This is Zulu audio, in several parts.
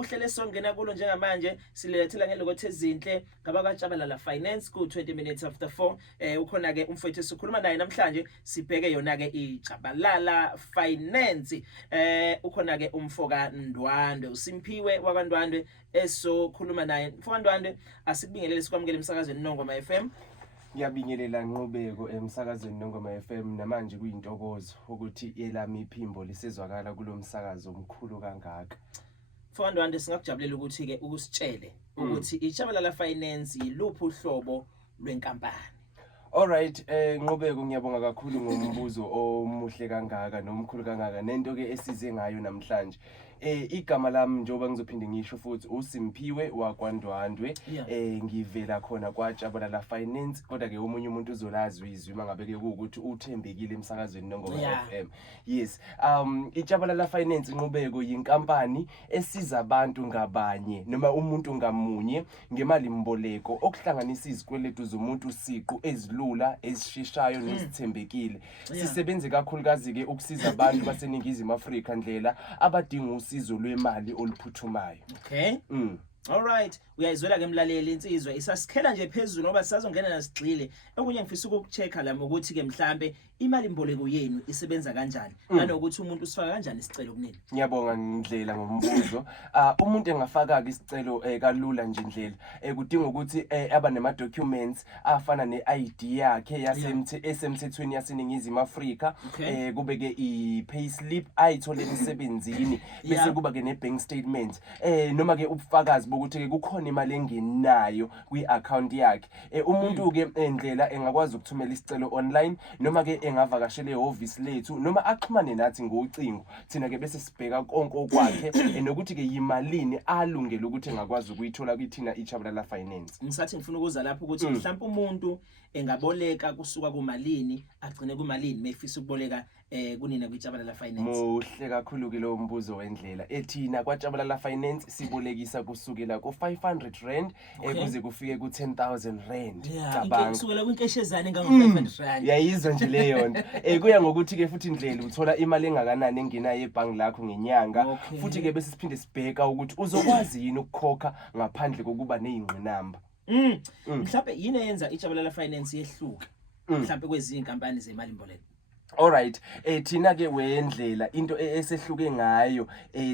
uhlele songena kulo njengamanje silethela ngelokho ezinhle ngabakatshabalala finance ku 20 minutes after 4 ukhona ke umfowethu sikhuluma naye namhlanje sibheke yona ke ijabalala finance ukhona ke umfoka Ndwandwe uSimphiwe wakwaNdwandwe esokhuluma naye mfoka Ndwandwe asikubingelele sikwamukele emsakazweni Nongoma FM. Ngiyabingelela Nqobeko emsakazweni Nongoma FM namanje kuyintokozo ukuthi elami iphimbo lisezwakala kulomsakazo omkhulu kangaka. Mfoka Ndwandwe singakujabulela ukuthi ke ukusitshele ukuthi ijabalala finance yiluphi uhlobo lwenkampani. Alright, Nqobeko ngiyabonga kakhulu ngombuzo omuhle kangaka nomkhulu kangaka nento ke esize ngayo namhlanje. Igama lami njoba ngizophinde ngisho futhi uSimphiwe wakwaNdwandwe ngivela khona kwaJabalala Finance kodwa ke umunye umuntu uzolazi izwi mangabe ke ukuthi uthembekile emsakazweni Nongoma FM. Yes, iJabalala Finance Nqobeko yinkampani esiza abantu ngabanye noma umuntu ngamunye ngemali imboleko okuhlanganisa izikweletu zomuntu siqu ezilula ezisheshayo nezithembekile. Sisebenze kakhulukazi ke ukusiza abantu baseNingizimu Afrika ndlela abadinga usizo lwemali oluphuthumayo. Okay. All right, uyayizwela ke mlaleli insizwa isasikhela nje phezulu ngoba sisazongena nasigxile. Okunye ngifisa ukuchecka la ukuthi ke mhlambe imali imboleko yenu isebenza kanjani nanokuthi umuntu usifaka kanjani isicelo kunini. Ngiyabonga Ndlela ngombuzo. Umuntu engafaka isicelo kalula nje Ndlela kudinga ukuthi aba nema documents afana neID yakhe yasemthethweni yaseNingizimu Afrika kube ke iPayslip ayithole emsebenzini bese kuba ke nebank statement noma ke ubufakazi bokuthi ke kukhona imali engenayo kwi-account yakhe. Umuntu ke Ndlela engakwazi ukuthumela isicelo online noma ke engavakashele ihhovisi lethu noma axhumane nathi ngocingo thina ke bese sibheka konke okwakhe nokuthi ke yimalini alungele ukuthi engakwazi ukuyithola kuthina iJabalala Finance. Ngisathi ngifuna ukuza lapho ukuthi mhlawumbe umuntu engaboleka kusuka kumalini agcine kumalini mayefisa ukuboleka kunina kwiJabalala Finance. Muhle kakhulu ke lo mbuzo wendlela ethina kwaJabalala Finance sibolekisa kusukela ku500 kuze kufike ku10,000 cabanga kusukela kwinkeshezana engango500. Yayizwa nje leyo nto kuya ngokuthi ke futhi Ndlela uthola imali engakanani engenayo ebhangi lakho ngenyanga futhi ke bese siphinde sibheka ukuthi uzokwazi yini ukukhokha ngaphandle kokuba nezingqinamba. Mhlawumbe yini eyenza iJabalala Finance yehluka mhlawumbe kwezinye inkampani zemali imboleko. Alright, thina ke wendlela into esehluke ngayo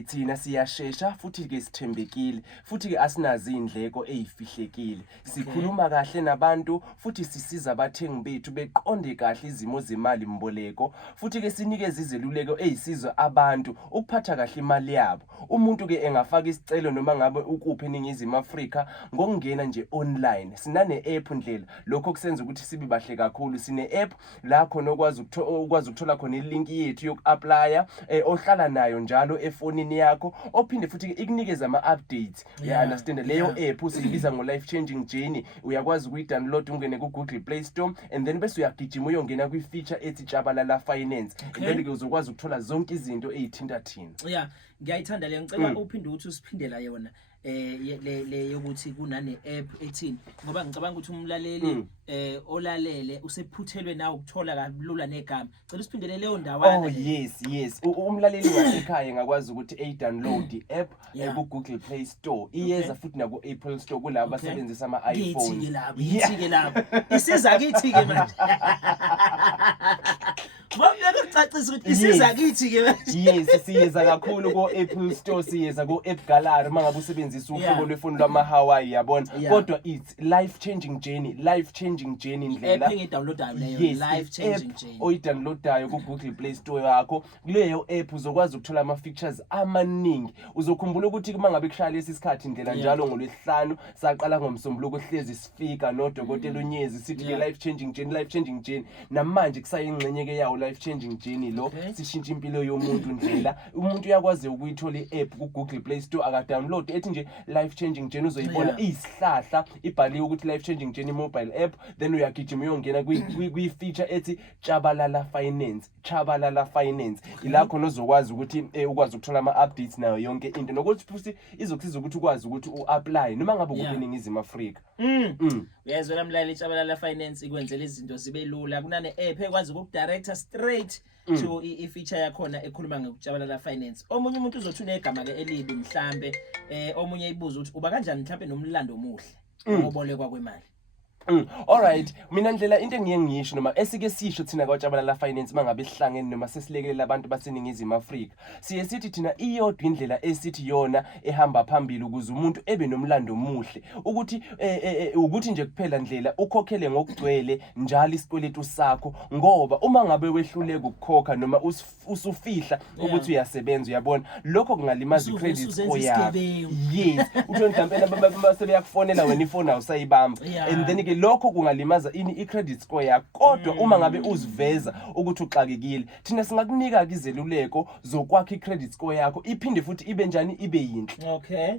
thina siyashesha futhi ke sithembekile futhi ke asinazi indleko ezifihlekile. Sikhuluma kahle nabantu futhi sisiza abathengi bethu beqonde kahle izimo zemali imboleko futhi ke sinikeza izeluleko ezisizwa abantu ukuphatha kahle imali yabo. Umuntu ke engafaka isicelo noma ngabe ukuphi eNingizimu Afrika ngokungena nje online. Sinane app Ndlela lokho kusenza ukuthi sibe bahle kakhulu. Sine app la khona ukwazi ukuthola khona ilink yethu yokuapply ohlala nayo njalo efonini yakho ophinde futhi ikunikeza ama-updates. Understand leyo app usiyibiza ngo-life changing journey. Uyakwazi ukuyi-download ungene ku-Google Play Store and then bese uyagijima uyongena kwi-feature ethi Jabalala Finance. Then ke uzokwazi ukuthola zonke izinto ezithinta thina. Ngiyayithanda le ngicela uphinde ukuthi usiphindela yona le yokuthi kunane app ethini ngoba ngicabanga ukuthi umlaleli olalele usephuthelwe nawe ukuthola kalula negama. Cela usiphindele leyo ndawana. Yes. Umlaleli wasekhaya ngakwazi ukuthi download i-app ku-Google Play Store. Iyeza futhi na ku-Apple Store kulabo abasebenzisa ama-iPhones. Yithi labo. Isiza kithi ke manje. Wabona ukucacisa ukuthi isiza kithi ke manje. Yes, siyeza kakhulu ku-Apple Store, siyeza ku-App Gallery mangabe usebenzisa uhlobo lwefoni lwama-Hawaii yabona. Kodwa it's life changing journey Ndlela. App engidownloadayo leyo life changing journey. Oyidownloadayo ku-Google Play Store yakho. Kuleyo app uzokwazi ukuthola ama-features amaningi. Uzokhumbula ukuthi mangabe kushaya lesi sikhathi Ndlela njalo ngoLwesihlanu saqala ngoMsombuluko hlezi sifika noDokotela uNyezi sithi ke life changing journey namanje kusayingxenye ke yawo life changing journey lo sishintsha impilo yomuntu Ndlela. Umuntu uyakwazi ukuyithola i-app ku-Google Play Store akadownload ethi nje life changing journey uzoyibona isihlahla ibhaliwe ukuthi life changing journey mobile app then uyagijima uyongena kwi-feature ethi Jabalala Finance. Ila khona uzokwazi ukuthi ukwazi ukuthola ama-updates nayo yonke into nokuthi futhi izokusiza ukuthi ukwazi ukuthi u-apply noma ngabe ukuphi eNingizimu Afrika. Uyazwela mlaleli iJabalala Finance ikwenzela izinto zibe lula kunane app ekwazi ukukudirector straight to i-feature yakhona ekhuluma ngokujabalala finance. Omunye umuntu uzothi unegama ke elibi mhlambe omunye ibuza ukuthi uba kanjani mhlambe nomlando omuhle obolekwa kwemali. Alright, mina ndlela into engiye ngisho noma esike sisho thina kwaJabalala Finance mangabe sihlangene noma sesilekelela abantu baseningizimu Afrika. Siye sithi thina iyodwa indlela esithi yona ehamba phambili ukuze umuntu ebe nomlando omuhle. Ukuthi ukuthi nje kuphela ndlela ukhokhele ngokugcwele njalo isikweletu sakho ngoba uma ngabe wehluleka ukukhokha noma usufihla ukuthi uyasebenza uyabona lokho kungalimaza i-credit score yakho. Yes, uthi mhlawumbe sebeyakufonela wena ifoni awusayibamba and then lokho kungalimaza i-credit score yakho kodwa uma ngabe uziveza ukuthi uxakekile thina singakunika izeluleko zokwakha i-credit score yakho iphinde futhi ibe njani ibe yinhle. Okay.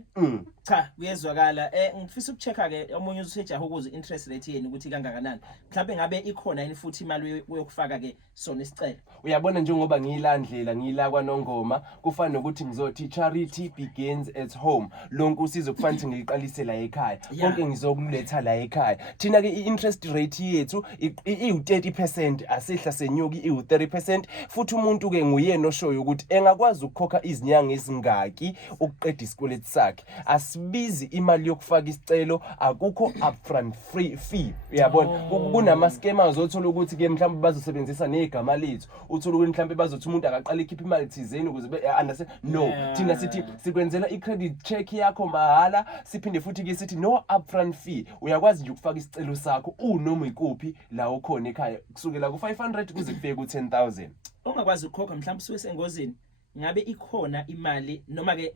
Cha kuyezwakala ngifisa ukuchecka ke omunye usejaha ukuze interest rate yeni ukuthi kangakanani mhlawumbe ngabe ikhona yini futhi imali uyokufaka ke sona isicelo. Uyabona njengoba ngiyilandlela ngiyila kwaNongoma kufana nokuthi ngizothi charity begins at home lonke usizo kufanele ngiliqalise la ekhaya konke ngizokululetha la ekhaya. Thina ke i-interest rate yethu i-30% asehla senyuki i-30% futhi umuntu ke nguyena oshoyo ukuthi engakwazi ukukhokha izinyanga ezingaki ukuqeda isikweletu sakhe. Asibizi imali yokufaka isicelo akukho upfront free fee uyabona kunama scammers othola ukuthi ke mhlawumbe bazosebenzisa negama lethu uthola ukuthi mhlawumbe bazothi umuntu akaqala ikhipha imali thizeni ukuze understand no thina sithi sikwenzela i-credit check yakho mahala siphinde futhi ke sithi no upfront fee uyakwazi nje ukufaka isicelo sakho unoma ikuphi la ukhona ekhaya kusukela ku500 kuze kufike ku10000. Ongakwazi ukukhokha mhlawumbe suwe sengozini ngabe ikhona imali noma ke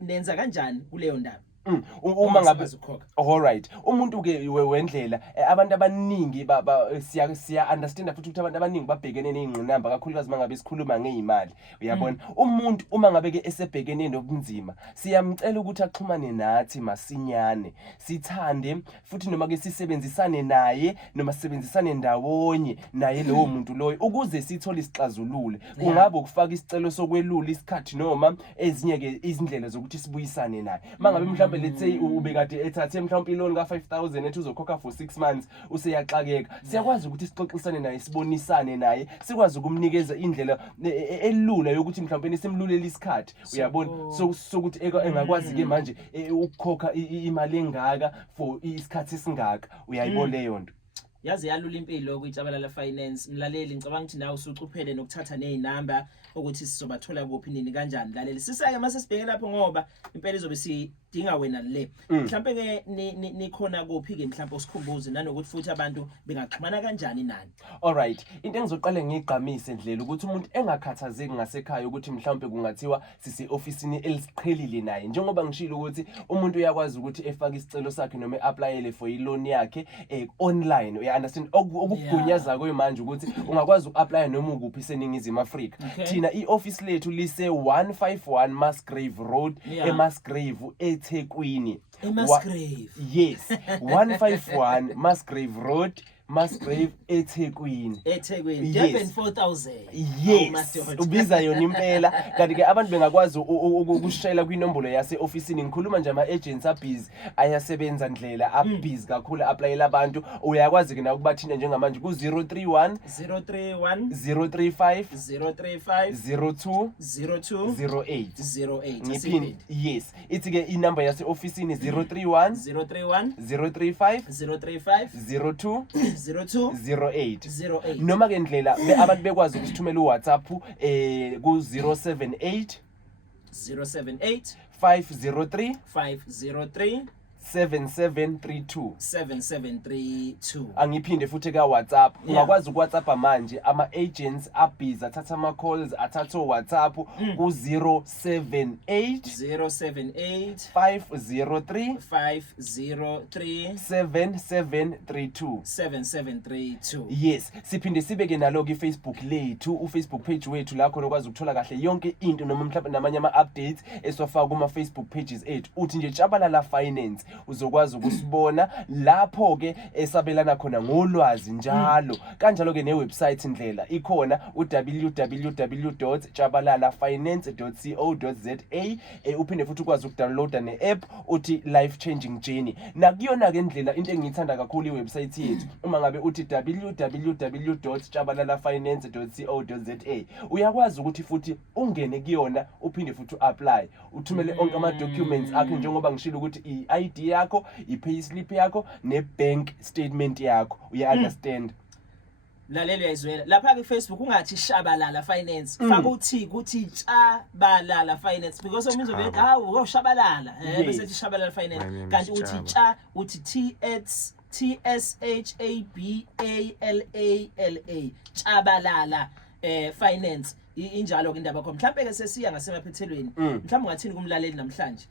nenza kanjani kuleyo ndaba. Uma ngabe alright umuntu ke wendlela abantu abaningi siya understand futhi ukuthi abantu abaningi babhekene nezingqinamba kakhulukazi mangabe sikhuluma ngeimali uyabona umuntu uma ngabe ke esebhekene nobunzima siyamcela ukuthi axhumane nathi masinyane sithande futhi noma ke sisebenzisane naye noma sisebenzisane ndawonye naye lowo muntu loyo ukuze sithole isixazululo kungabe ukufaka isicelo sokwelula isikhathi noma ezinye ke izindlela zokuthi sibuyisane naye mangabe mhlawumbe let's say ubekade ethathe mhlawumbe loan ka5000 ethi uzokhokha for 6 months useyaxakeka siyakwazi ukuthi sixoxisane naye sibonisane naye sikwazi ukumnikeza indlela elula yokuthi mhlawumbe simlulela isikhathi uyabona sokuthi engakwazi ke manje ukukhokha imali engaka for isikhathi esingaka uyayibona leyo nto. Yazi yalula impilo kuJabalala Finance mlaleli ngicabanga ukuthi nawe usucuphele nokuthatha nezinamba ukuthi sizobathola kuphi nini kanjani mlaleli sisake mase sibheke lapho ngoba impela izobe sidinga wena le mhlawumbe ke nikhona kuphi ke mhlawumbe usikhumbuze nanokuthi futhi abantu bengaxhumana kanjani nani. Alright into engizoqala ngigqamise ndlela ukuthi umuntu engakhathazeki ngasekhaya ukuthi mhlawumbe kungathiwa sisi officeini elisiqhelile naye njengoba ngishilo ukuthi umuntu uyakwazi ukuthi efake isicelo sakhe noma eapplyele for i-loan yakhe online understand okugunyaza kwayo manje ukuthi ungakwazi ukuapply noma ukuphi seningizimu Afrika. Thina ioffice lethu lise 151 Musgrave Road eMusgrave eThekwini. eMusgrave Yes 151 Musgrave Road Musgrave eThekwini. Durban 4000. Yes. Ubiza yona impela kanti ke abantu bengakwazi ukushayela kwinombolo yase officeini ngikhuluma nje ama agents abhizi ayasebenza ndlela abhizi kakhulu applyela abantu uyakwazi ke na ukubathinta njengamanje ku 031 035 02 08 ngiphinde yes ithi ke inamba yase officeini 031 035 02 08 noma ke ndlela abantu bekwazi ukusithumela uWhatsApp ku 078 503 7732 angiphinde futhi ka WhatsApp ungakwazi uWhatsApp manje ama agents abhiza athatha ama calls athatha uWhatsApp ku 078 503 7732 yes siphinde sibeke nalo ke Facebook lethu uFacebook page wethu la khona ukwazi ukuthola kahle yonke into noma mhlawumbe namanye ama updates eswafaka kuma Facebook pages ethu uthi nje Jabalala Finance uzokwazi ukusibona lapho ke esabelana khona ngolwazi njalo. Kanjalo ke newebsite indlela ikhona www.jabalalafinance.co.za. Uphinde futhi ukwazi ukudownloada ne-app uthi Life Changing Journey. Nakuyona ke indlela into engiyithanda kakhulu iwebsite yethu uma ngabe uthi www.jabalalafinance.co.za uyakwazi ukuthi futhi ungene kuyona uphinde futhi uapply uthumele onke ama documents akho njengoba ngishilo ukuthi i-ID yakho, i-payslip yakho ne-bank statement yakho. Uya understand? Lalela uyayizwela lapha ke Facebook ungathi Shabalala Finance faka uthi kuthi Tshabalala Finance because umuntu uzobe hawu ushabalala bese ethi Shabalala Finance kanti uthi Tsha uthi TSHABALALA Tshabalala Finance injalo ke indaba yakho mhlambe ke sesiya ngasemaphethelweni mhlambe ungathini kumlaleli namhlanje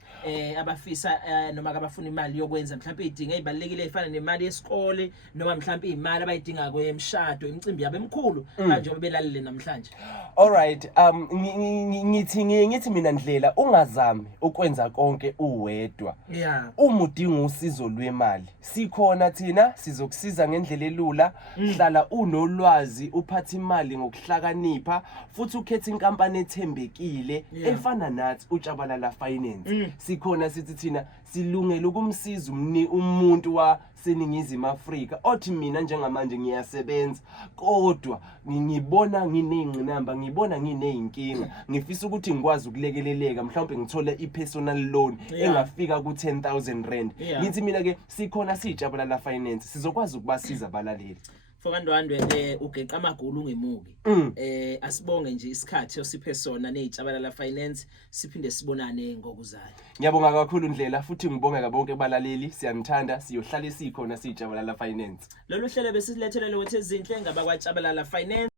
abafisa noma abafuna imali yokwenza mhlambe idinga ezibalekile efana nemali yesikole noma mhlambe imali abayidinga kwemshado imicimbi yabo emkhulu kanje belalele namhlanje. Alright, ngithi mina Ndlela ungazami ukwenza konke uwedwa. Yeah. Uma udinga usizo lwemali sikhona thina sizokusiza ngendlela elula. Hlala unolwazi uphatha imali ngokuhlakanipha futhi ukhethe inkampani ethembekile efana nathi uJabalala Finance. Sikhona sithi thina silungele ukumsiza umuntu waseNingizimu Afrika othi mina njengamanje ngiyasebenza kodwa ngibona nginengqinamba, ngibona ngineyinkinga, ngifisa ukuthi ngikwazi ukulekeleleka mhlawumbe ngithole ipersonal loan engafika ku10,000 rand. Ngithi mina ke sikhona siJabalala Finance sizokwazi ukubasiza abalaleli. Fokandwandwe ugeqa amagulu ungemuki asibonge nje isikhathi osiphe sona neJabalala Finance siphinde sibonane ngokuzayo. Ngiyabonga kakhulu Ndlela futhi ngibonga bonke abalaleli, siyanithanda, siyohlala sikhona siJabalala Finance. Lolu hlelo besisilethele lokho ezinhle ngaba kwaJabalala Finance.